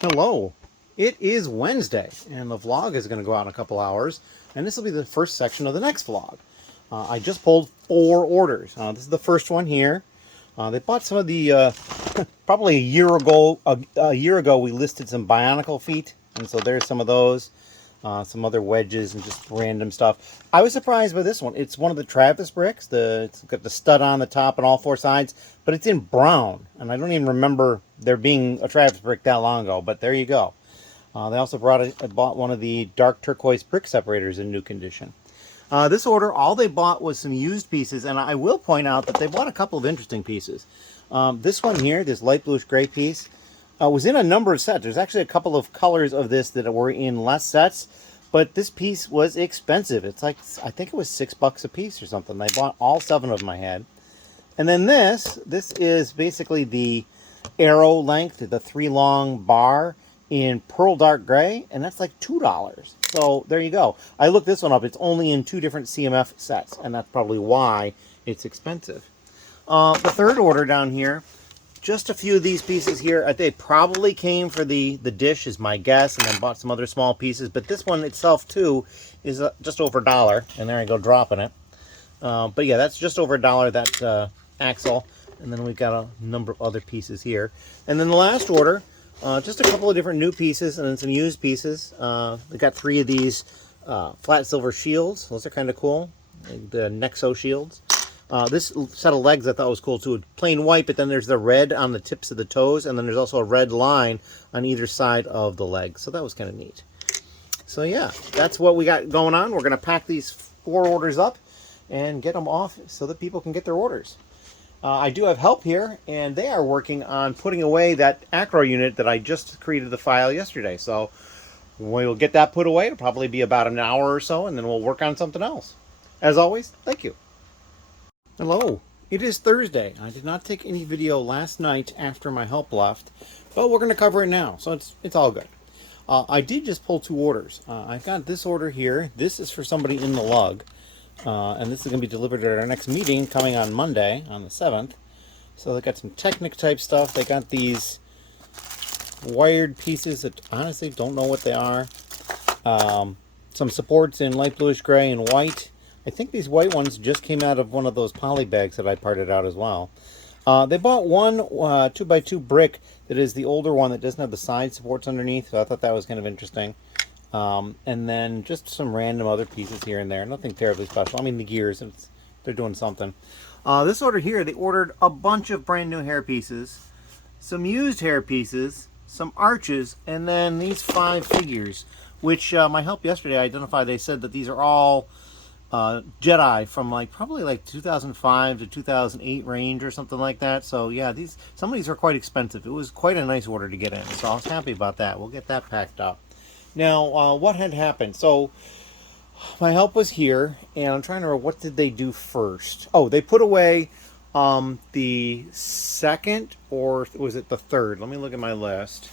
Hello. It is Wednesday, and the vlog is going to go out in a couple hours, and this will be the first section of the next vlog. I just pulled 4 orders. This is the first one here. They bought some of the, probably a year ago, we listed some Bionicle feet, and so there's some of those. Some other wedges and just random stuff. I was surprised by this one. It's one of the Travis bricks. It's got the stud on the top and all 4 sides, but it's in brown. And I don't even remember there being a Travis brick that long ago, but there you go. They also bought one of the dark turquoise brick separators in new condition. This order, all they bought was some used pieces, and I will point out that they bought a couple of interesting pieces. This one here, this light bluish gray piece, was in a number of sets. There's actually a couple of colors of this that were in less sets, but this piece was expensive. It's like, I think it was $6 a piece or something. I bought all 7 of them I had. And then this is basically the arrow length, the 3 long bar in pearl dark gray, and that's like $2. So there you go. I looked this one up. It's only in 2 different CMF sets, and that's probably why it's expensive. The third order down here, just a few of these pieces here. They probably came for the dish, is my guess, and then bought some other small pieces. But this one itself, too, is just over $1. And there I go, dropping it. But yeah, that's just over $1, that axle. And then we've got a number of other pieces here. And then the last order, just a couple of different new pieces and then some used pieces. We got 3 of these flat silver shields. Those are kind of cool. The Nexo shields. This set of legs I thought was cool too. Plain white, but then there's the red on the tips of the toes, and then there's also a red line on either side of the legs. So that was kind of neat. So yeah, that's what we got going on. We're going to pack these 4 orders up and get them off so that people can get their orders. I do have help here, and they are working on putting away that acro unit that I just created the file yesterday. So we'll get that put away. It'll probably be about an hour or so, and then we'll work on something else. As always, thank you. Hello, it is Thursday. I did not take any video last night after my help left, but we're going to cover it now, so it's all good. I did just pull 2 orders. I've got this order here. This is for somebody in the lug, and this is going to be delivered at our next meeting coming on Monday, on the 7th. So they got some Technic type stuff. They got these wired pieces that honestly don't know what they are. Some supports in light bluish gray and white. I think these white ones just came out of one of those poly bags that I parted out as well. They bought one 2x2 brick that is the older one that doesn't have the side supports underneath, so I thought that was kind of interesting. And then just some random other pieces here and there. Nothing terribly special. I mean, the gears, they're doing something. This order here, they ordered a bunch of brand new hair pieces, some used hair pieces, some arches, and then these 5 figures, which my help yesterday identified. They said that these are all Jedi from probably 2005 to 2008 range or something like that. So yeah, some of these are quite expensive. It was quite a nice order to get in, so I was happy about that. We'll get that packed up. Now, what had happened? So my help was here, and I'm trying to remember, what did they do first? Oh, they put away the second, or was it the third? Let me look at my list.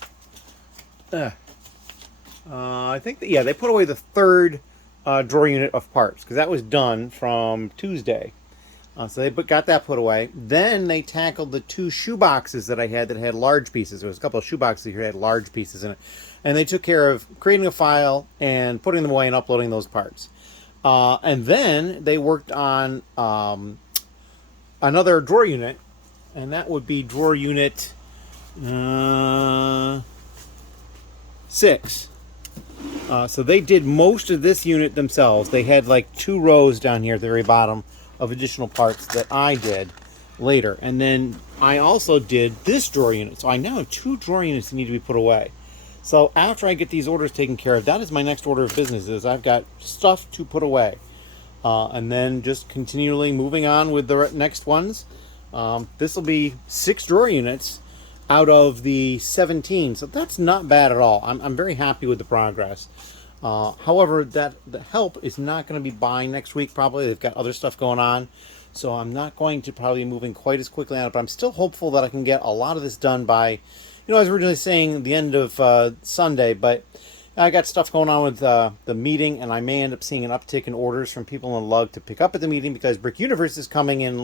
I think that, yeah, they put away the third drawer unit of parts, because that was done from Tuesday. So they got that put away. Then they tackled the 2 shoe boxes that I had that had large pieces. There was a couple of shoe boxes here that had large pieces in it. And they took care of creating a file and putting them away and uploading those parts. And then they worked on another drawer unit, and that would be drawer unit 6. So they did most of this unit themselves. They had 2 rows down here at the very bottom of additional parts that I did later. And then I also did this drawer unit. So I now have 2 drawer units that need to be put away. So after I get these orders taken care of, that is my next order of business, is I've got stuff to put away. And then just continually moving on with the next ones. This will be 6 drawer units out of the 17, so that's not bad at all. I'm very happy with the progress. However, the help is not going to be buying next week probably. They've got other stuff going on, so I'm not going to probably be moving quite as quickly on it, but I'm still hopeful that I can get a lot of this done by, I was originally saying the end of Sunday, but I got stuff going on with the meeting, and I may end up seeing an uptick in orders from people in the lug to pick up at the meeting, because Brick Universe is coming in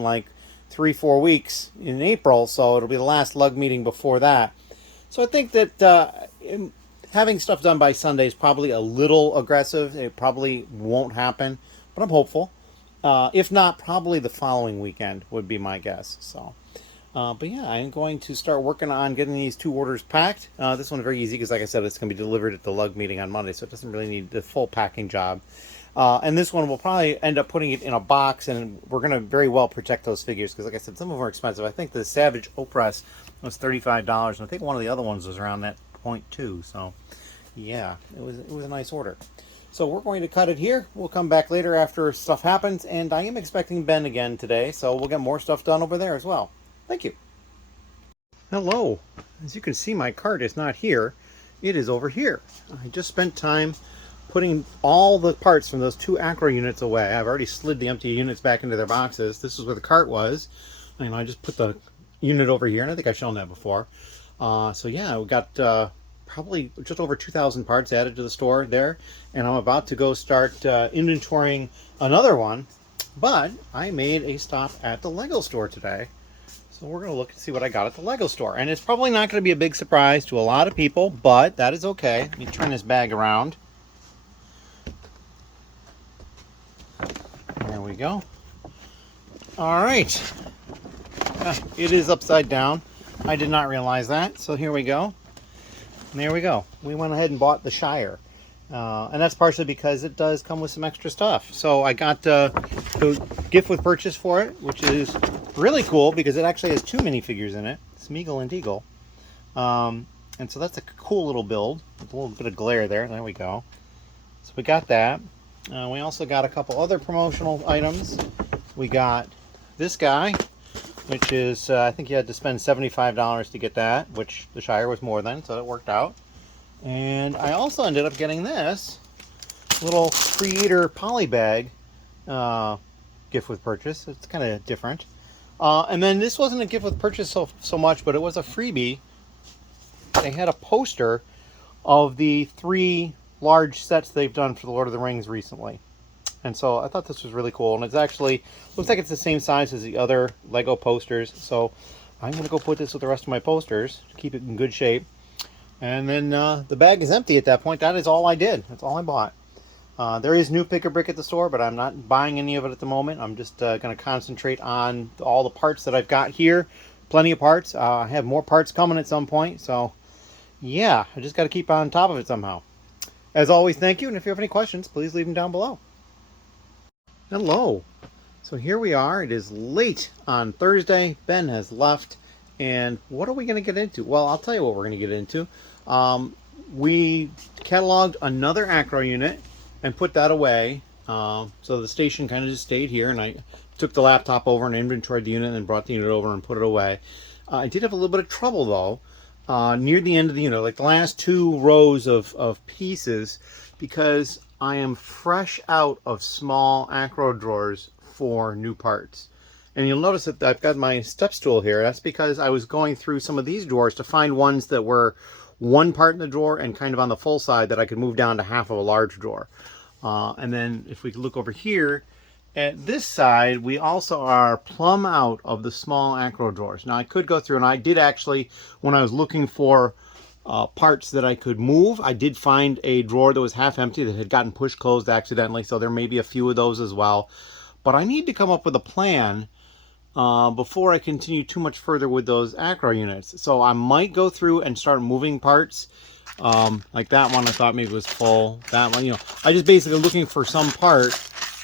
3-4 weeks in April, so it'll be the last lug meeting before that. So I think that having stuff done by Sunday is probably a little aggressive. It probably won't happen, but I'm hopeful. If not, probably the following weekend would be my guess. So, but yeah, I'm going to start working on getting these 2 orders packed. This one's very easy because, like I said, it's going to be delivered at the lug meeting on Monday, so it doesn't really need the full packing job. And this one, we'll probably end up putting it in a box, and we're going to very well protect those figures because, like I said, some of them are expensive. I think the Savage Opress was $35, and I think one of the other ones was around that point too. So, yeah, it was a nice order. So we're going to cut it here. We'll come back later after stuff happens, and I am expecting Ben again today, so we'll get more stuff done over there as well. Thank you. Hello. As you can see, my cart is not here. It is over here. I just spent time putting all the parts from those 2 Acro units away. I've already slid the empty units back into their boxes. This is where the cart was. And I just put the unit over here, and I think I've shown that before. So yeah, we got probably just over 2,000 parts added to the store there, and I'm about to go start inventorying another one, but I made a stop at the Lego store today. So we're going to look and see what I got at the Lego store, and it's probably not going to be a big surprise to a lot of people, but that is okay. Let me turn this bag around. There we go. All right. It is upside down. I did not realize that, so here we go. And there we go. We went ahead and bought the Shire. And that's partially because it does come with some extra stuff. So I got the gift with purchase for it, which is really cool because it actually has 2 minifigures in it, Smeagol and Deagle. And so that's a cool little build with a little bit of glare there. There we go. So we got that. We also got a couple other promotional items. We got this guy, which is, I think you had to spend $75 to get that, which the Shire was more than, so it worked out. And I also ended up getting this little Creator poly bag gift with purchase. It's kind of different. And then this wasn't a gift with purchase so much, but it was a freebie. They had a poster of the 3 large sets they've done for the Lord of the Rings recently. And so I thought this was really cool. And it's actually, looks like it's the same size as the other Lego posters. So I'm going to go put this with the rest of my posters to keep it in good shape. And then the bag is empty at that point. That is all I did. That's all I bought. There is new Pick-a-Brick at the store, but I'm not buying any of it at the moment. I'm just going to concentrate on all the parts that I've got here. Plenty of parts. I have more parts coming at some point. So yeah, I just got to keep on top of it somehow. As always, thank you. And if you have any questions, please leave them down below. Hello. So here we are. It is late on Thursday. Ben has left. And what are we going to get into? Well, I'll tell you what we're going to get into. We cataloged another Acro unit and put that away. So the station kind of just stayed here. And I took the laptop over and inventoried the unit and then brought the unit over and put it away. I did have a little bit of trouble, though, near the end of the unit, like the last 2 rows of pieces, because I am fresh out of small Acro drawers for new parts. And you'll notice that I've got my step stool here. That's because I was going through some of these drawers to find ones that were 1 part in the drawer and kind of on the full side that I could move down to half of a large drawer. And then if we look over here at this side, we also are plumb out of the small Acro drawers. Now I could go through, and I did actually, when I was looking for parts that I could move, I did find a drawer that was half empty that had gotten push closed accidentally, so there may be a few of those as well. But I need to come up with a plan before I continue too much further with those Acro units. So I might go through and start moving parts. Like that one I thought maybe was full. That one, I just basically looking for some part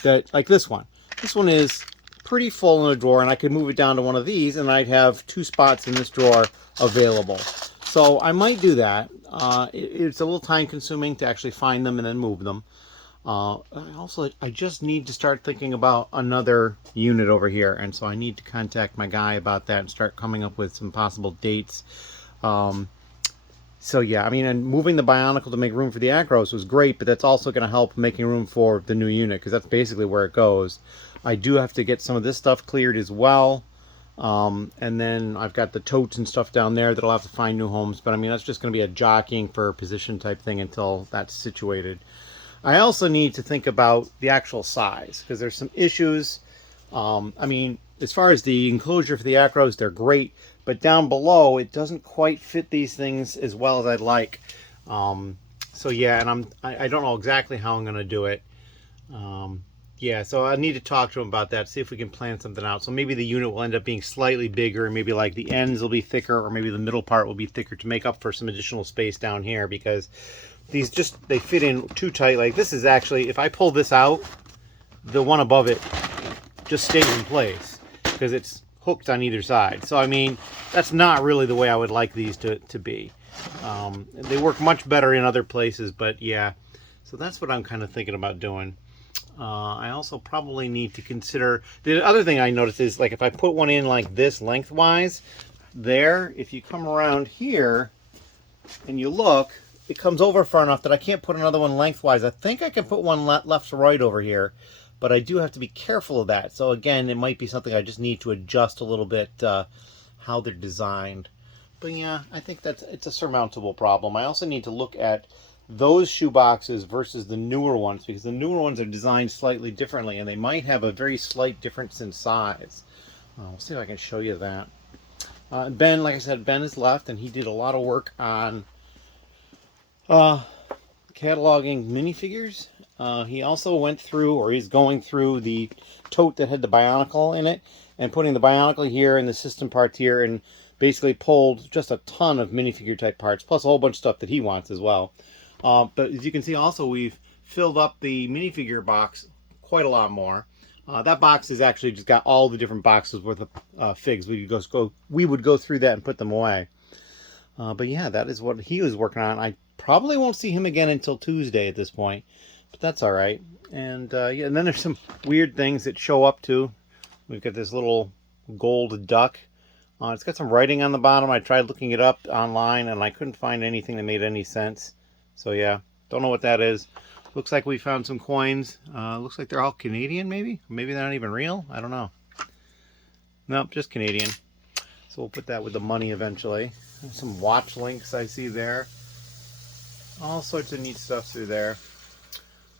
that, like this one. This one is pretty full in a drawer, and I could move it down to one of these, and I'd have 2 spots in this drawer available. So I might do that. It's a little time consuming to actually find them and then move them. I just need to start thinking about another unit over here, and so I need to contact my guy about that and start coming up with some possible dates. So yeah, I mean, and moving the Bionicle to make room for the Acros was great, but that's also going to help making room for the new unit, because that's basically where it goes. I do have to get some of this stuff cleared as well. And then I've got the totes and stuff down there that'll have to find new homes, but I mean, that's just going to be a jockeying for position type thing until that's situated. I also need to think about the actual size, because there's some issues. I mean, as far as the enclosure for the Acros, they're great, but down below, it doesn't quite fit these things as well as I'd like. So yeah, and I don't know exactly how I'm going to do it. Yeah, so I need to talk to him about that, see if we can plan something out. So maybe the unit will end up being slightly bigger, and maybe like the ends will be thicker, or maybe the middle part will be thicker to make up for some additional space down here, because these they fit in too tight. Like this is actually, if I pull this out, the one above it just stays in place because it's hooked on either side. So I mean, that's not really the way I would like these to be. They work much better in other places, but yeah, so that's what I'm kind of thinking about doing. I also probably need to consider, the other thing I noticed is, like, if I put one in like this lengthwise there, if you come around here and you look, it comes over far enough that I can't put another one lengthwise. I think I can put one left to right over here, but I do have to be careful of that. So again, it might be something I just need to adjust a little bit, how they're designed. But yeah, I think it's a surmountable problem. I also need to look at those shoe boxes versus the newer ones, because the newer ones are designed slightly differently, and they might have a very slight difference in size. We'll see if I can show you that. Ben, like I said, Ben is left, and he did a lot of work on cataloging minifigures. He also went through, or he's going through, the tote that had the Bionicle in it, and putting the Bionicle here and the system parts here, and basically pulled just a ton of minifigure type parts, plus a whole bunch of stuff that he wants as well. But as you can see, also, we've filled up the minifigure box quite a lot more. That box has actually just got all the different boxes worth of figs. We would go through that and put them away. But yeah, that is what he was working on. I probably won't see him again until Tuesday at this point, but that's all right. And yeah, and then there's some weird things that show up too. We've got this little gold duck. It's got some writing on the bottom. I tried looking it up online, and I couldn't find anything that made any sense. So yeah, don't know what that is. Looks like we found some coins. Looks like they're all Canadian, maybe? Maybe they're not even real? I don't know. Nope, just Canadian. So we'll put that with the money eventually. Some watch links I see there. All sorts of neat stuff through there.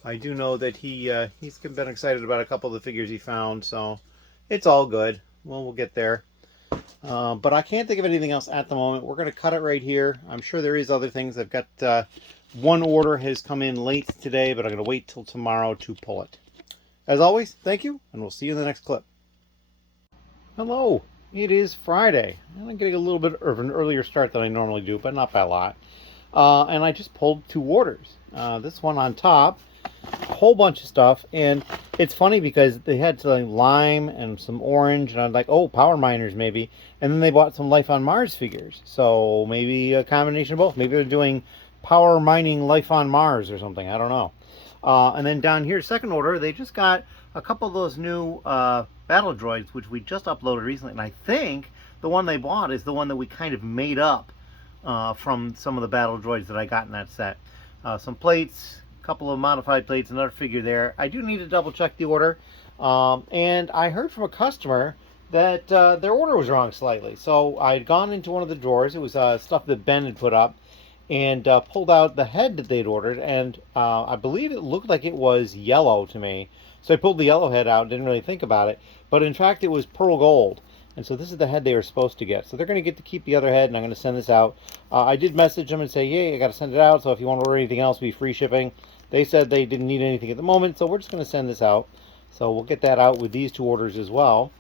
I do know that he's been excited about a couple of the figures he found, so it's all good. Well, we'll get there. But I can't think of anything else at the moment. We're going to cut it right here. I'm sure there is other things. I've got one order has come in late today, but I'm going to wait till tomorrow to pull it. As always, thank you, and we'll see you in the next clip. Hello, it is Friday. I'm getting a little bit of an earlier start than I normally do, but not by a lot. And I just pulled 2 orders. This one on top, a whole bunch of stuff, and it's funny because they had some lime and some orange, and I'm like, oh, power miners maybe, and then they bought some Life on Mars figures, so maybe a combination of both. Maybe they're doing power mining Life on Mars or something, I don't know. And then down here, second order, they just got a couple of those new battle droids, which we just uploaded recently, and I think the one they bought is the one that we kind of made up from some of the battle droids that I got in that set. Some plates, a couple of modified plates, another figure there. I do need to double check the order, and I heard from a customer that their order was wrong slightly. So I had gone into one of the drawers. It was stuff that Ben had put up, and pulled out the head that they'd ordered, and I believe it looked like it was yellow to me. So I pulled the yellow head out, didn't really think about it, but in fact it was pearl gold. And so this is the head they were supposed to get. So they're going to get to keep the other head, and I'm going to send this out. I did message them and say, hey, I got to send it out, so if you want to order anything else, it'll be free shipping. They said they didn't need anything at the moment, so we're just going to send this out. So we'll get that out with these 2 orders as well.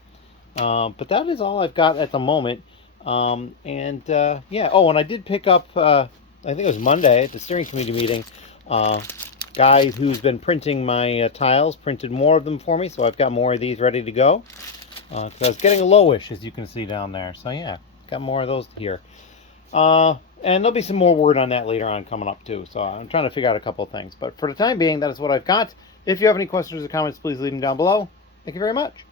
But that is all I've got at the moment. Yeah, oh, and I did pick up, I think it was Monday at the steering committee meeting, guy who's been printing my tiles printed more of them for me, so I've got more of these ready to go. Because I was getting a lowish, as you can see down there. So yeah, got more of those here. And there'll be some more word on that later on coming up too. So I'm trying to figure out a couple of things. But for the time being, that is what I've got. If you have any questions or comments, please leave them down below. Thank you very much.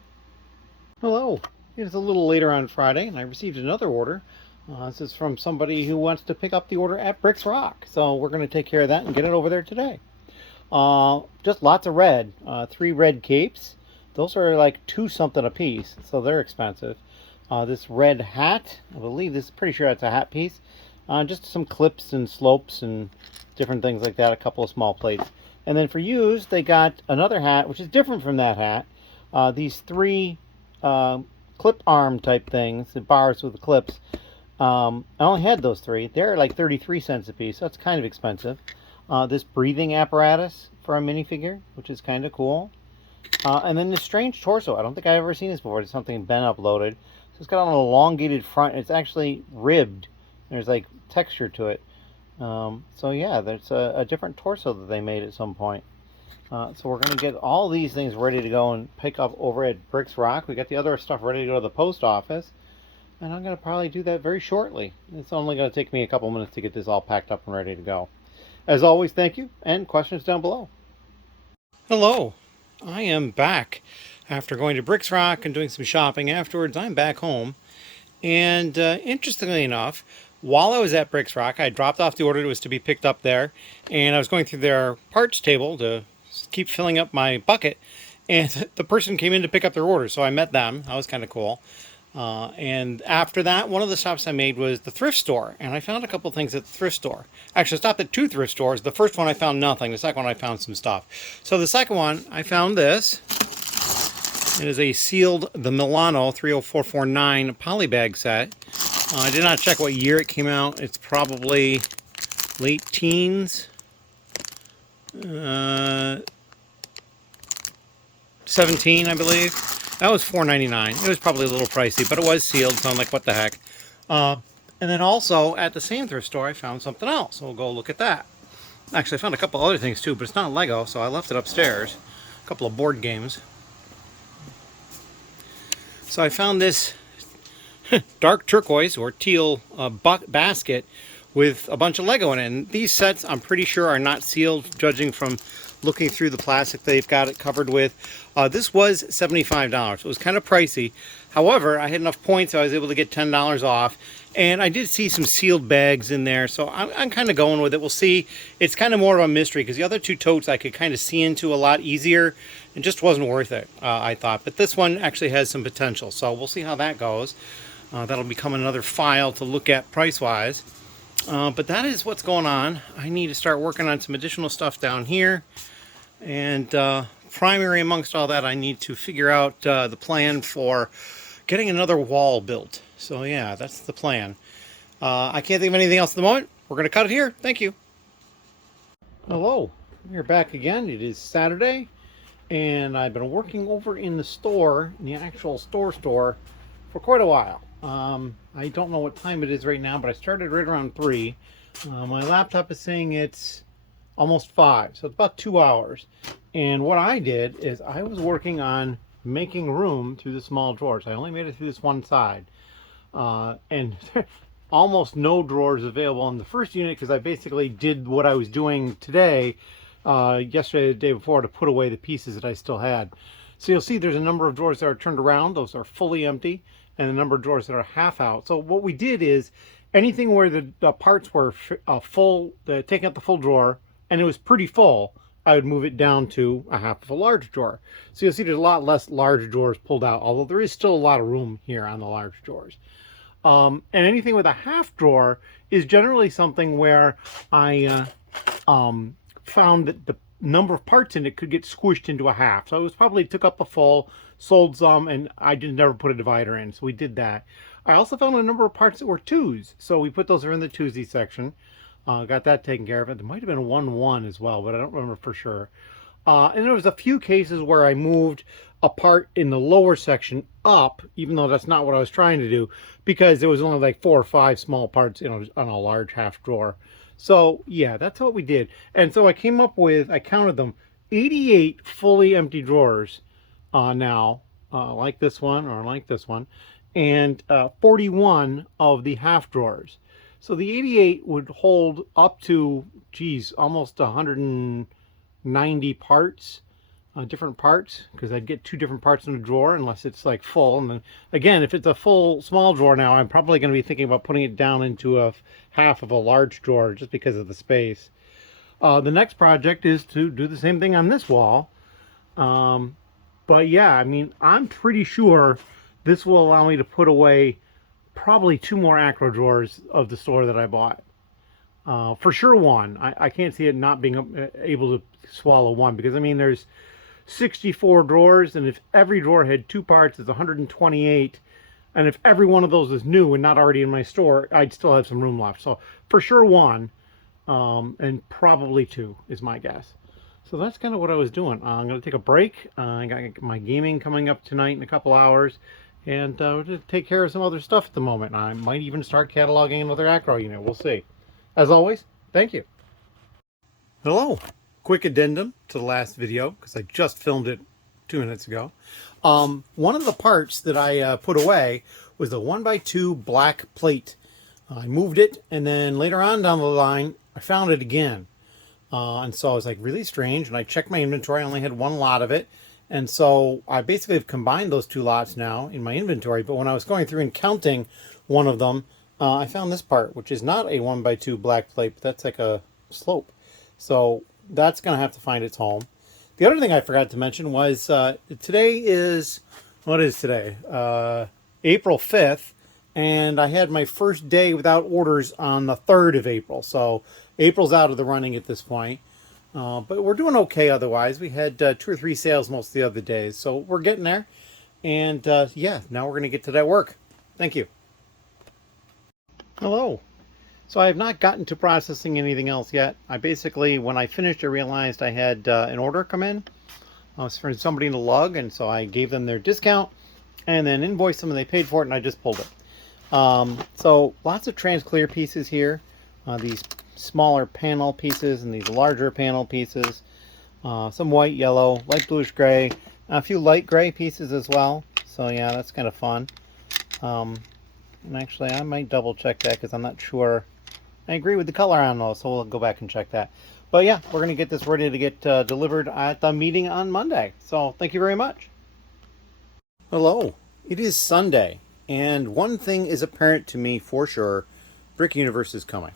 Hello. It's a little later on Friday, and I received another order. This is from somebody who wants to pick up the order at Bricks Rock. So we're going to take care of that and get it over there today. Just lots of red. 3 red capes. Those are like $2 something a piece, so they're expensive. This red hat, I believe this, pretty sure that's a hat piece. Just some clips and slopes and different things like that, a couple of small plates. And then for used, they got another hat, which is different from that hat. These 3 clip arm type things, the bars with the clips. I only had those three. They're like 33 cents a piece, so that's kind of expensive. This breathing apparatus for a minifigure, which is kind of cool. And then this strange torso. I don't think I've ever seen this before. It's something been uploaded. So it's got an elongated front. It's actually ribbed. There's like texture to it. So yeah, there's a different torso that they made at some point. So we're going to get all these things ready to go and pick up over at Bricks Rock. We got the other stuff ready to go to the post office. And I'm going to probably do that very shortly. It's only going to take me a couple minutes to get this all packed up and ready to go. As always, thank you, and questions down below. Hello, I am back. After going to Bricks Rock and doing some shopping afterwards, I'm back home. And interestingly enough, while I was at Bricks Rock, I dropped off the order that was to be picked up there. And I was going through their parts table to keep filling up my bucket. And the person came in to pick up their order, so I met them. That was kind of cool. And after that, one of the stops I made was the thrift store, and I found a couple things at the thrift store. Actually, I stopped at 2 thrift stores. The first one I found nothing. The second one I found some stuff. So the second one, I found this. It is a sealed, the Milano 30449 polybag set. I did not check what year it came out. It's probably late teens. 17, I believe. That was $4.99. It was probably a little pricey, but it was sealed, so I'm like, what the heck. And then also, at the same thrift store, I found something else. So we'll go look at that. Actually, I found a couple other things too, but it's not Lego, so I left it upstairs. A couple of board games. So I found this dark turquoise or teal basket with a bunch of Lego in it. And these sets, I'm pretty sure, are not sealed, judging from looking through the plastic they've got it covered with. This was $75. It was kind of pricey. However, I had enough points, so I was able to get $10 off. And I did see some sealed bags in there, so I'm kind of going with it. We'll see. It's kind of more of a mystery, because the other two totes I could kind of see into a lot easier. It just wasn't worth it, I thought. But this one actually has some potential, so we'll see how that goes. That'll become another file to look at price-wise. But that is what's going on. I need to start working on some additional stuff down here. And primary amongst all that, I need to figure out the plan for getting another wall built. So yeah, that's the plan. I can't think of anything else at the moment. We're going to cut it here. Thank you. Hello. We're back again. It is Saturday. And I've been working over in the store, in the actual store, for quite a while. I don't know what time it is right now, but I started right around 3. My laptop is saying it's almost 5, so it's about 2 hours. And what I did is I was working on making room through the small drawers. I only made it through this one side. And almost no drawers available in the first unit, because I basically did what I was doing today, yesterday, the day before, to put away the pieces that I still had. So you'll see there's a number of drawers that are turned around. Those are fully empty. And a number of drawers that are half out. So what we did is anything where the parts were full, taking up the full drawer, and it was pretty full, I would move it down to a half of a large drawer. So you'll see there's a lot less large drawers pulled out, although there is still a lot of room here on the large drawers. And anything with a half drawer is generally something where I found that the number of parts in it could get squished into a half. So it was probably took up a full, sold some, and I never put a divider in, so we did that. I also found a number of parts that were 2s, so we put those in the 2s section. Got that taken care of. There might have been 1 as well, but I don't remember for sure. And there was a few cases where I moved a part in the lower section up, even though that's not what I was trying to do, because there was only like 4 or 5 small parts, on a large half drawer. So yeah, that's what we did. And so I came up with, I counted them, 88 fully empty drawers now, like this one or like this one, and 41 of the half drawers. So the 88 would hold up to, geez, almost 190 parts, different parts, because I'd get 2 different parts in a drawer unless it's like full. And then again, if it's a full small drawer now, I'm probably going to be thinking about putting it down into a half of a large drawer just because of the space. The next project is to do the same thing on this wall. But yeah, I mean, I'm pretty sure this will allow me to put away probably 2 more acro drawers of the store that I bought. For sure 1. I can't see it not being able to swallow 1, because I mean, there's 64 drawers, and if every drawer had 2 parts, it's 128. And if every one of those is new and not already in my store, I'd still have some room left. So for sure one, and probably two is my guess. So that's kind of what I was doing. I'm going to take a break. I got my gaming coming up tonight in a couple hours. And just take care of some other stuff at the moment. I might even start cataloging another Acro unit. We'll see. As always, thank you. Hello. Quick addendum to the last video, because I just filmed it 2 minutes ago. One of the parts that I put away was the 1x2 black plate. I moved it, and then later on down the line, I found it again. And so I was like, really strange. And I checked my inventory. I only had one lot of it. And so I basically have combined those two lots now in my inventory. But when I was going through and counting one of them, I found this part, which is not a 1x2 black plate, but that's like a slope. So that's going to have to find its home. The other thing I forgot to mention was today is, what is today? April 5th. And I had my first day without orders on the 3rd of April. So April's out of the running at this point. But we're doing okay otherwise. We had 2 or 3 sales most of the other days. So we're getting there. And yeah, now we're going to get to that work. Thank you. Hello. So I have not gotten to processing anything else yet. I basically, when I finished, I realized I had an order come in. I was for somebody in the lug, and so I gave them their discount and then invoiced them, and they paid for it, and I just pulled it. So lots of trans clear pieces here. These smaller panel pieces and these larger panel pieces. Some white, yellow, light bluish gray, a few light gray pieces as well. So yeah, that's kind of fun. And actually, I might double check that because I'm not sure. I agree with the color on those, so we'll go back and check that. But yeah, we're going to get this ready to get delivered at the meeting on Monday. So thank you very much. Hello. It is Sunday, and one thing is apparent to me for sure. Brick Universe is coming.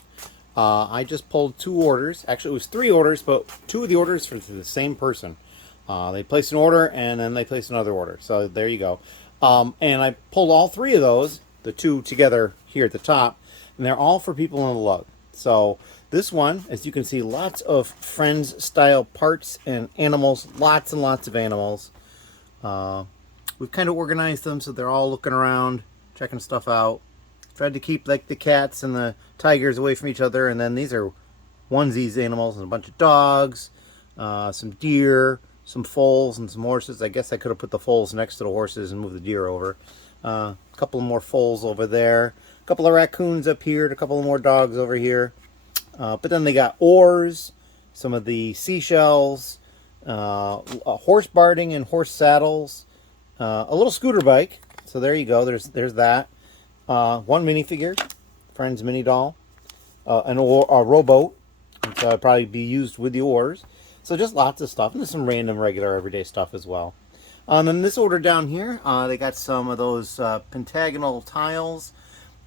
I just pulled 2 orders. Actually, it was 3 orders, but 2 of the orders for the same person. They placed an order, and then they placed another order. So there you go. And I pulled all 3 of those, the 2 together here at the top, and they're all for people in the lug. So this one, as you can see, lots of Friends-style parts and animals, lots and lots of animals. We've kind of organized them so they're all looking around, checking stuff out. Tried to keep like the cats and the tigers away from each other, and then these are onesies animals and a bunch of dogs, some deer, some foals, and some horses. I guess I could have put the foals next to the horses and moved the deer over. A couple more foals over there, a couple of raccoons up here, and a couple of more dogs over here. But then they got oars, some of the seashells, horse barding and horse saddles, a little scooter bike. So there you go. There's that. One minifigure, Friends mini doll, a rowboat, which will probably be used with the oars. So just lots of stuff, and there's some random regular everyday stuff as well. And then this order down here, they got some of those pentagonal tiles,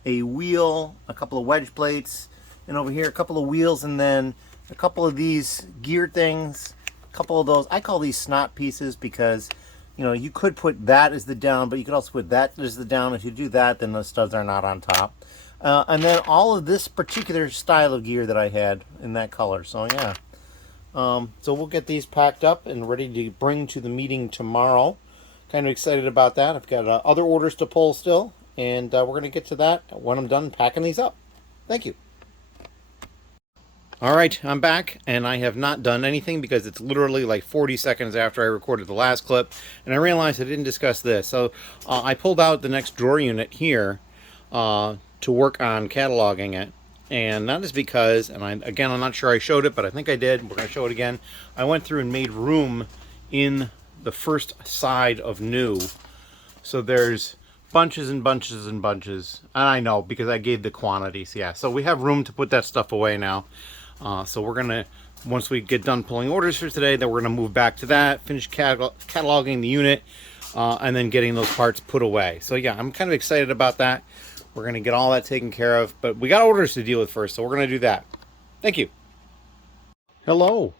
a wheel, a couple of wedge plates, and over here a couple of wheels, and then a couple of these gear things, a couple of those. I call these snot pieces because, you know, you could put that as the down, but you could also put that as the down. If you do that, then the studs are not on top. And then all of this particular style of gear that I had in that color. So yeah. So we'll get these packed up and ready to bring to the meeting tomorrow. Kind of excited about that. I've got other orders to pull still, and we're going to get to that when I'm done packing these up. Thank you. All right, I'm back, and I have not done anything because it's literally like 40 seconds after I recorded the last clip, and I realized I didn't discuss this. So I pulled out the next drawer unit here to work on cataloging it. And that is because, and again, I'm not sure I showed it, but I think I did. We're going to show it again. I went through and made room in the first side of new. So there's bunches and bunches and bunches. And I know because I gave the quantities. Yeah, so we have room to put that stuff away now. So we're going to, once we get done pulling orders for today, then we're going to move back to that, finish cataloging the unit, and then getting those parts put away. So yeah, I'm kind of excited about that. We're going to get all that taken care of, but we got orders to deal with first, so we're going to do that. Thank you. Hello.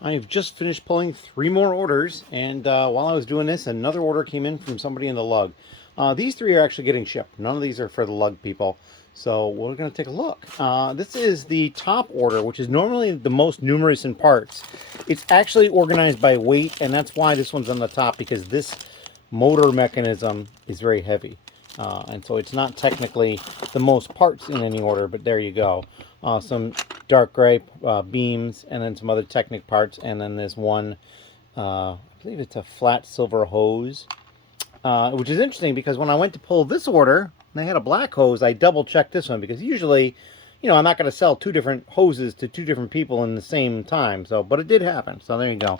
I have just finished pulling 3 more orders, and while I was doing this, another order came in from somebody in the lug. These 3 are actually getting shipped. None of these are for the lug people, so we're going to take a look. This is the top order, which is normally the most numerous in parts. It's actually organized by weight, and that's why this one's on the top, because this motor mechanism is very heavy. And so it's not technically the most parts in any order, but there you go. Some dark gray beams, and then some other Technic parts, and then there's one, I believe it's a flat silver hose, which is interesting because when I went to pull this order, and they had a black hose, I double checked this one because usually, you know, I'm not going to sell 2 different hoses to 2 different people in the same time. So, but it did happen. So there you go.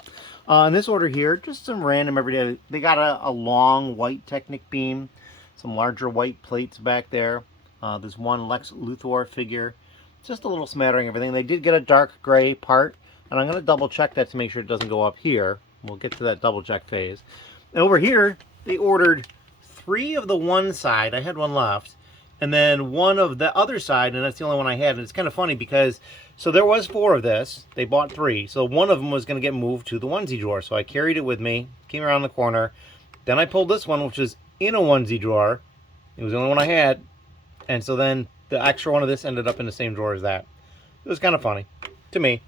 In this order here, just some random everyday. They got a long white Technic beam, some larger white plates back there. There's one Lex Luthor figure. Just a little smattering of everything. They did get a dark gray part, and I'm going to double check that to make sure it doesn't go up here. We'll get to that double check phase. And over here, they ordered 3 of the one side. I had one left. And then 1 of the other side, and that's the only one I had. And it's kind of funny because, so there was 4 of this. They bought 3. So 1 of them was going to get moved to the onesie drawer. So I carried it with me, came around the corner. Then I pulled this one, which was in a onesie drawer. It was the only one I had. And so then the extra one of this ended up in the same drawer as that. It was kind of funny to me.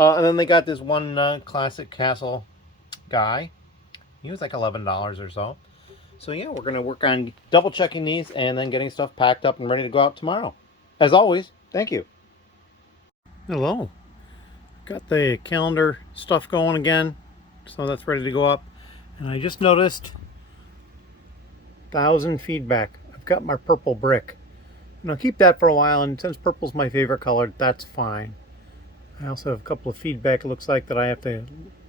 And then they got this one classic Castle guy. He was like $11 or so. So yeah, we're going to work on double checking these and then getting stuff packed up and ready to go out tomorrow. As always, thank you. Hello. Got the calendar stuff going again. So that's ready to go up. And I just noticed 1,000 feedback. I've got my purple brick. And I'll keep that for a while, and since purple's my favorite color, that's fine. I also have a couple of feedback, it looks like, that I have to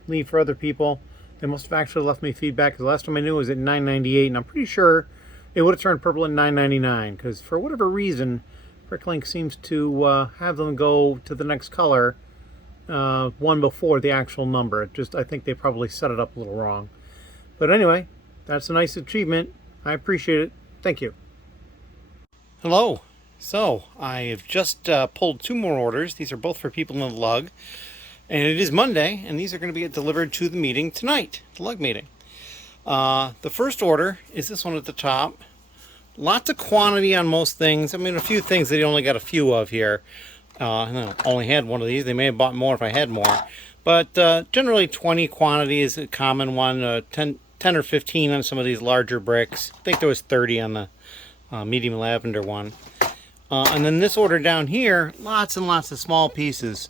leave for other people. They must have actually left me feedback, because the last time I knew it was at $9.98, and I'm pretty sure it would have turned purple at $9.99, because for whatever reason, Bricklink seems to have them go to the next color one before the actual number. I think they probably set it up a little wrong. But anyway, that's a nice achievement. I appreciate it. Thank you. Hello. So I have just pulled 2 more orders. These are both for people in the lug. And it is Monday, and these are going to be delivered to the meeting tonight, the lug meeting. The first order is this one at the top. Lots of quantity on most things. I mean, a few things they only got a few of here. And I only had one of these. They may have bought more if I had more. But generally 20 quantity is a common one. 10 or 15 on some of these larger bricks. I think there was 30 on the medium lavender one. And then this order down here, lots and lots of small pieces.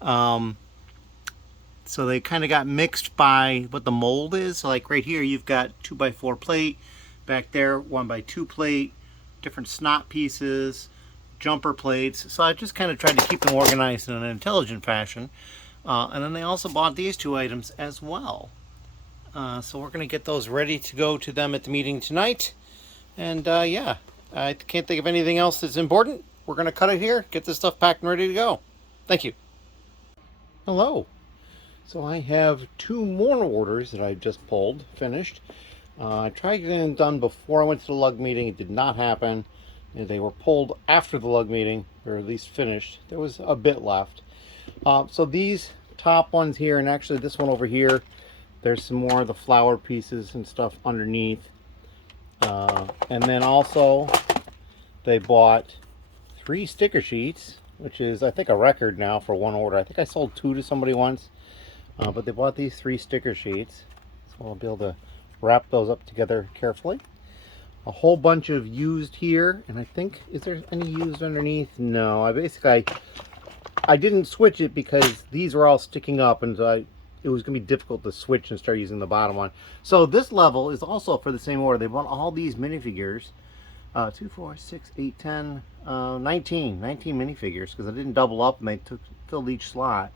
So they kind of got mixed by what the mold is. So like right here, you've got 2x4 plate. Back there, 1x2 plate. Different snot pieces, jumper plates. So I just kind of tried to keep them organized in an intelligent fashion. And then they also bought these 2 items as well. So we're going to get those ready to go to them at the meeting tonight. And yeah, I can't think of anything else that's important. We're going to cut it here, get this stuff packed and ready to go. Thank you. Hello. So I have 2 more orders that I just pulled, finished. I tried getting them done before I went to the lug meeting. It did not happen. And they were pulled after the lug meeting, or at least finished. There was a bit left. So these top ones here, and actually this one over here, there's some more of the flower pieces and stuff underneath. And then also they bought 3 sticker sheets, which is I think a record now for one order. I think I sold 2 to somebody once, but they bought these 3 sticker sheets, so I'll be able to wrap those up together carefully. A whole bunch of used here, and I think, is there any used underneath? No, I didn't switch it because these were all sticking up, and so it was going to be difficult to switch and start using the bottom one. So this level is also for the same order. They bought all these minifigures. 2, 4, 6, 8, 10, 19 minifigures, because I didn't double up and they filled each slot.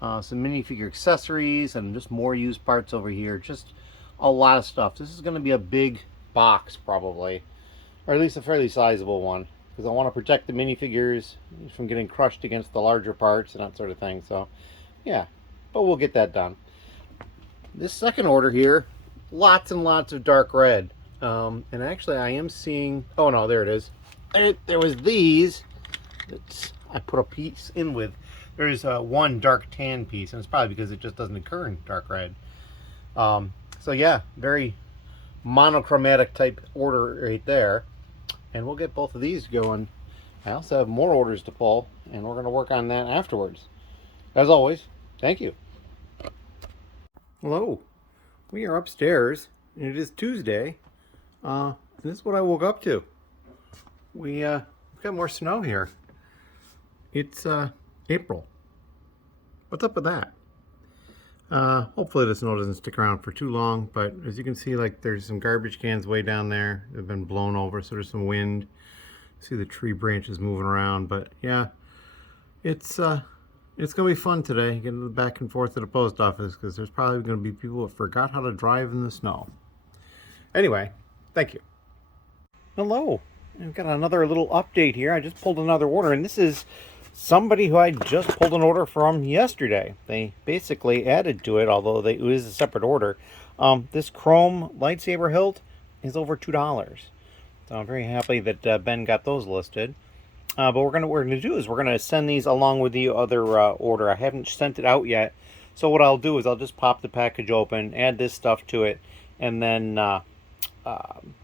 Some minifigure accessories and just more used parts over here. Just a lot of stuff. This is going to be a big box probably, or at least a fairly sizable one, because I want to protect the minifigures from getting crushed against the larger parts and that sort of thing. So yeah, but we'll get that done. This second order here, lots and lots of dark red. And actually I am seeing, oh no, there it is. There was these that I put a piece in with. There's one dark tan piece, and it's probably because it just doesn't occur in dark red. So yeah, very monochromatic type order right there. And we'll get both of these going. I also have more orders to pull, and we're going to work on that afterwards. As always, thank you. Hello. We are upstairs, and it is Tuesday. This is what I woke up to. We've got more snow here. It's April. What's up with that? Hopefully the snow doesn't stick around for too long, but as you can see, like, there's some garbage cans way down there. They've been blown over, so there's some wind. See the tree branches moving around, but yeah, it's gonna be fun today, getting back and forth to the post office, because there's probably gonna be people that forgot how to drive in the snow. Anyway, thank you. Hello. I've got another little update here. I just pulled another order, and this is somebody who I just pulled an order from yesterday. They basically added to it, although it was a separate order. This chrome lightsaber hilt is over $2. So I'm very happy that Ben got those listed. But what we're gonna do is we're gonna send these along with the other order. I haven't sent it out yet, so what I'll do is I'll just pop the package open, add this stuff to it, and then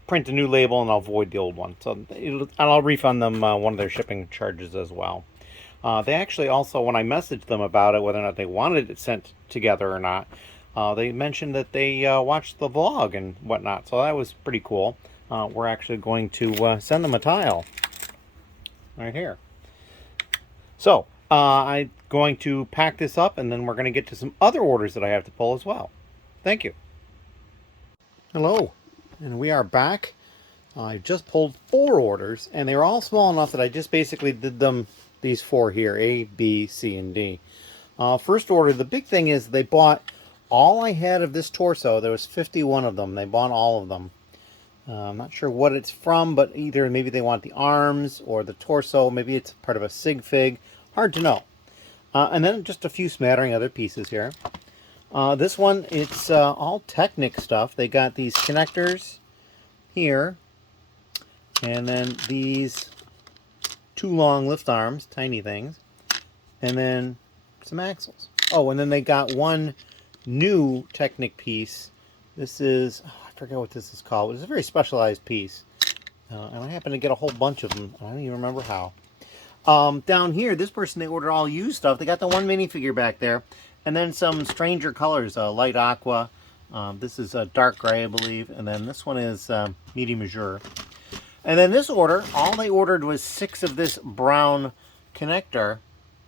print a new label, and I'll void the old one. So and I'll refund them one of their shipping charges as well. They actually also, when I messaged them about it, whether or not they wanted it sent together or not, they mentioned that they watched the vlog and whatnot. So that was pretty cool. We're actually going to send them a tile right here. So I'm going to pack this up, and then we're going to get to some other orders that I have to pull as well. Thank you. Hello, and we are back. I just pulled 4 orders, and they were all small enough that I just basically did them, these 4 here, A, B, C, and D. First order, the big thing is they bought all I had of this torso. There was 51 of them. They bought all of them. I'm not sure what it's from, but either maybe they want the arms or the torso. Maybe it's part of a sig fig. Hard to know. And then just a few smattering other pieces here. This one, it's all Technic stuff. They got these connectors here, and then these 2 long lift arms, tiny things, and then some axles. Oh, and then they got one new Technic piece. This is, I forget what this is called. It's a very specialized piece. And I happen to get a whole bunch of them. I don't even remember how. Down here, this person, they ordered all used stuff. They got the one minifigure back there. And then some stranger colors, light aqua. This is a dark gray, I believe. And then this one is medium azure. And then this order, all they ordered was 6 of this brown connector.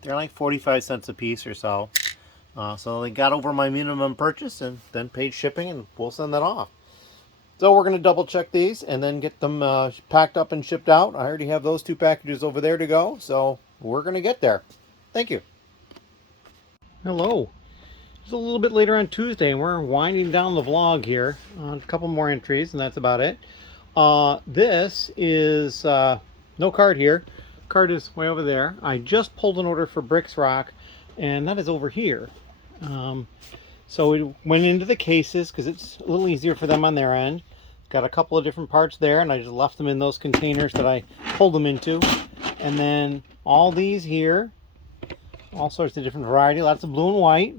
They're like 45 cents a piece or so. So they got over my minimum purchase and then paid shipping, and we'll send that off. So we're going to double check these and then get them packed up and shipped out. I already have those 2 packages over there to go, so we're going to get there. Thank you. Hello. It's a little bit later on Tuesday, and we're winding down the vlog here. A couple more entries, and that's about it. This is no card here. Card is way over there. I just pulled an order for Bricks Rock, and that is over here. So it went into the cases because it's a little easier for them on their end. Got a couple of different parts there, and I just left them in those containers that I pulled them into. And then all these here, all sorts of different variety, lots of blue and white,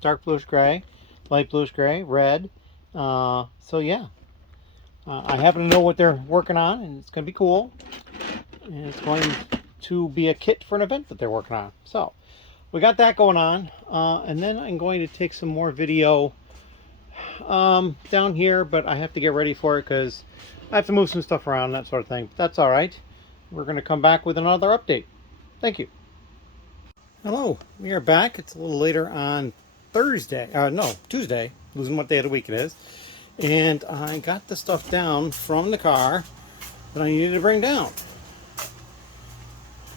dark bluish gray, light bluish gray, red. So yeah, I happen to know what they're working on, and it's going to be cool. And it's going to be a kit for an event that they're working on. So we got that going on, and then I'm going to take some more video down here, but I have to get ready for it because I have to move some stuff around, that sort of thing. That's all right. We're going to come back with another update. Thank you. Hello, we are back. It's a little later on Tuesday, losing what day of the week it is. And I got the stuff down from the car that I needed to bring down.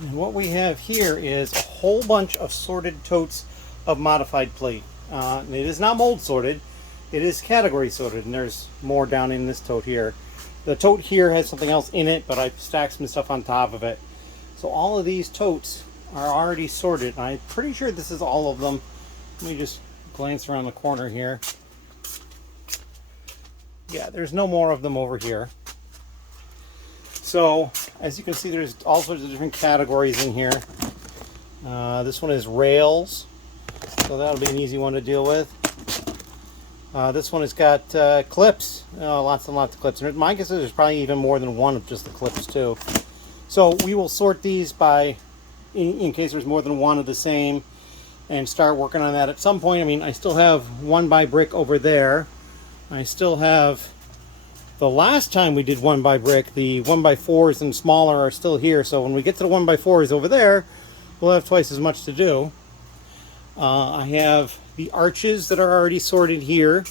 And what we have here is a whole bunch of sorted totes of modified plate. It is not mold sorted, it is category sorted, and there's more down in this tote here. The tote here has something else in it, but I've stacked some stuff on top of it. So all of these totes are already sorted. I'm pretty sure this is all of them. Let me just glance around the corner here. Yeah, there's no more of them over here. So, as you can see, there's all sorts of different categories in here. This one is rails, so that'll be an easy one to deal with. This one has got clips, lots and lots of clips. And my guess is there's probably even more than one of just the clips too. So we will sort these by, in case there's more than one of the same, and start working on that at some point. I mean, I still have one by brick over there. I still have The last time we did 1x brick, the 1x4s and smaller are still here, so when we get to the 1x4s over there, we'll have twice as much to do. I have the arches that are already sorted here.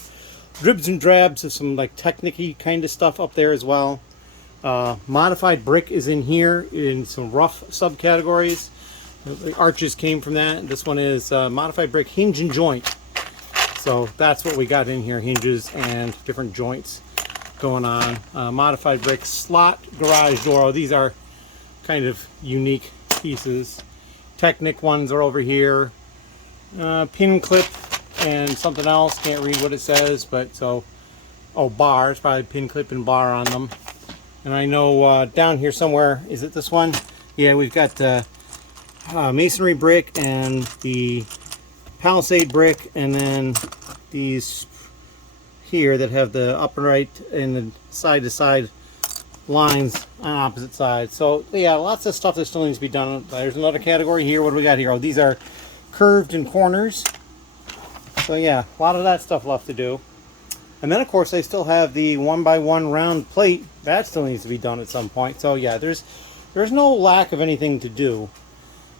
Dribs and drabs of some like technicky kind of stuff up there as well. Modified brick is in here in some rough subcategories. The arches came from that. This one is modified brick hinge and joint. So that's what we got in here, hinges and different joints going on. Modified brick slot garage door. These are kind of unique pieces. Technic ones are over here. Pin clip and something else. Can't read what it says, but so, oh, bars, probably pin clip and bar on them. And I know down here somewhere, is it this one? Yeah, we've got masonry brick and the palisade brick, and then these here that have the upright and the side to side lines on opposite sides. So yeah, lots of stuff that still needs to be done. There's another category here. What do we got here? Oh, these are curved in corners. So yeah, a lot of that stuff left to do. And then of course they still have the 1x1 round plate. That still needs to be done at some point. So yeah, there's no lack of anything to do.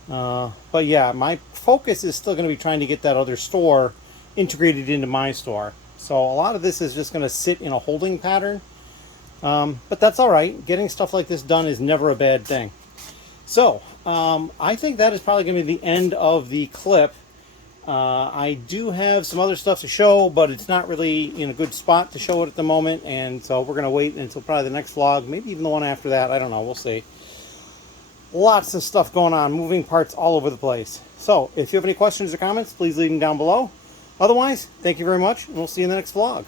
But yeah, my focus is still going to be trying to get that other store integrated into my store. So a lot of this is just going to sit in a holding pattern. But that's all right. Getting stuff like this done is never a bad thing. So I think that is probably going to be the end of the clip. I do have some other stuff to show, but it's not really in a good spot to show it at the moment, and so we're going to wait until probably the next vlog, maybe even the one after that. I don't know, we'll see. Lots of stuff going on, moving parts all over the place. So if you have any questions or comments, please leave them down below. Otherwise, thank you very much, and we'll see you in the next vlog.